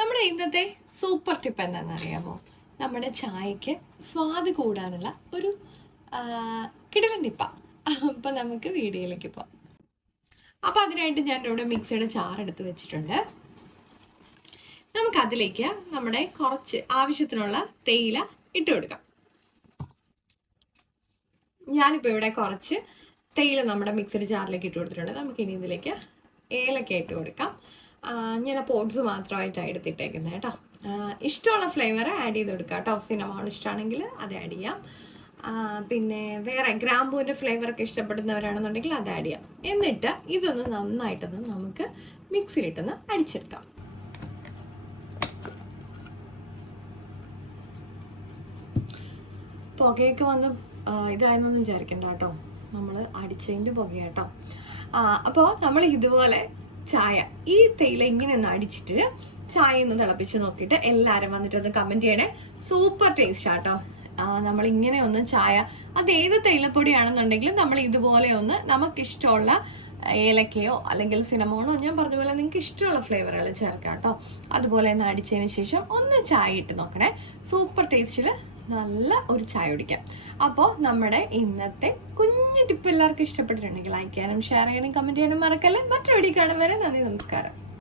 നമ്മുടെ ഇന്നത്തെ super tip എന്താണെന്നറിയാമോ? നമ്മുടെ ചായക്ക് സ്വാദ് കൂടാനുള്ള ഒരു കിടിലൻ ടിപ്പാണ്. അപ്പം നമുക്ക് വീഡിയോയിലേക്ക് പോകാം. അപ്പോൾ അതിനായിട്ട് ഞാൻ ഇവിടെ മിക്സിയുടെ ചാറെടുത്ത് വെച്ചിട്ടുണ്ട്. നമുക്കതിലേക്ക് നമ്മുടെ കുറച്ച് ആവശ്യത്തിനുള്ള തേയില ഇട്ട് കൊടുക്കാം. ഞാനിപ്പോൾ ഇവിടെ കുറച്ച് തേയില നമ്മുടെ മിക്സിയുടെ ചാറിലേക്ക് ഇട്ട് കൊടുത്തിട്ടുണ്ട്. നമുക്കിനി ഇതിലേക്ക് ഏലക്ക ഇട്ട് കൊടുക്കാം. ഞാൻ പോട്ട്സ് മാത്രമായിട്ടാണ് എടുത്തിട്ടേക്കുന്നത് കേട്ടോ. ഇഷ്ടമുള്ള ഫ്ലേവർ ആഡ് ചെയ്ത് കൊടുക്കാം കേട്ടോ. സിനമോൺ ഇഷ്ടമാണെങ്കിൽ അത് ആഡ് ചെയ്യാം. പിന്നെ വേറെ ഗ്രാമ്പൂവിൻ്റെ ഫ്ലേവറൊക്കെ ഇഷ്ടപ്പെടുന്നവരാണെന്നുണ്ടെങ്കിൽ അത് ആഡ് ചെയ്യാം. എന്നിട്ട് ഇതൊന്ന് നന്നായിട്ടൊന്ന് നമുക്ക് മിക്സിയിലിട്ടൊന്ന് അടിച്ചെടുക്കാം. പുകയൊക്കെ വന്ന് ഇതായെന്നൊന്നും വിചാരിക്കണ്ട കേട്ടോ, നമ്മൾ അടിച്ചതിൻ്റെ പുകയാട്ടോ. അപ്പോൾ നമ്മൾ ഇതുപോലെ ചായ ഈ തേയില ഇങ്ങനെ ഒന്ന് അടിച്ചിട്ട് ചായ ഒന്ന് തിളപ്പിച്ച് നോക്കിയിട്ട് എല്ലാവരും വന്നിട്ടൊന്ന് കമൻറ്റ് ചെയ്യണേ. സൂപ്പർ ടേസ്റ്റ് ആട്ടോ. നമ്മളിങ്ങനെ ഒന്ന് ചായ, അത് ഏത് തേയിലപ്പൊടിയാണെന്നുണ്ടെങ്കിലും നമ്മൾ ഇതുപോലെ ഒന്ന് നമുക്കിഷ്ടമുള്ള ഏലക്കയോ അല്ലെങ്കിൽ സിനമോണോ, ഞാൻ പറഞ്ഞ പോലെ നിങ്ങൾക്ക് ഇഷ്ടമുള്ള ഫ്ലേവറുകൾ ചേർക്കാം കേട്ടോ. അതുപോലെ ഒന്ന് അടിച്ചതിന് ശേഷം ഒന്ന് ചായ ഇട്ട് നോക്കണേ. സൂപ്പർ ടേസ്റ്റിൽ നല്ല ഒരു ചായ കുടിക്കാം. അപ്പോൾ നമ്മുടെ ഇന്നത്തെ കുഞ്ഞു ടിപ്പ് എല്ലാവർക്കും ഇഷ്ടപ്പെട്ടിട്ടുണ്ടെങ്കിൽ ലൈക്ക് ചെയ്യാനും ഷെയർ ചെയ്യാനും കമൻറ്റ് ചെയ്യാനും മറക്കല്ലേ. മറ്റൊരു വീഡിയോ കാണും വരെ നന്ദി, നമസ്കാരം.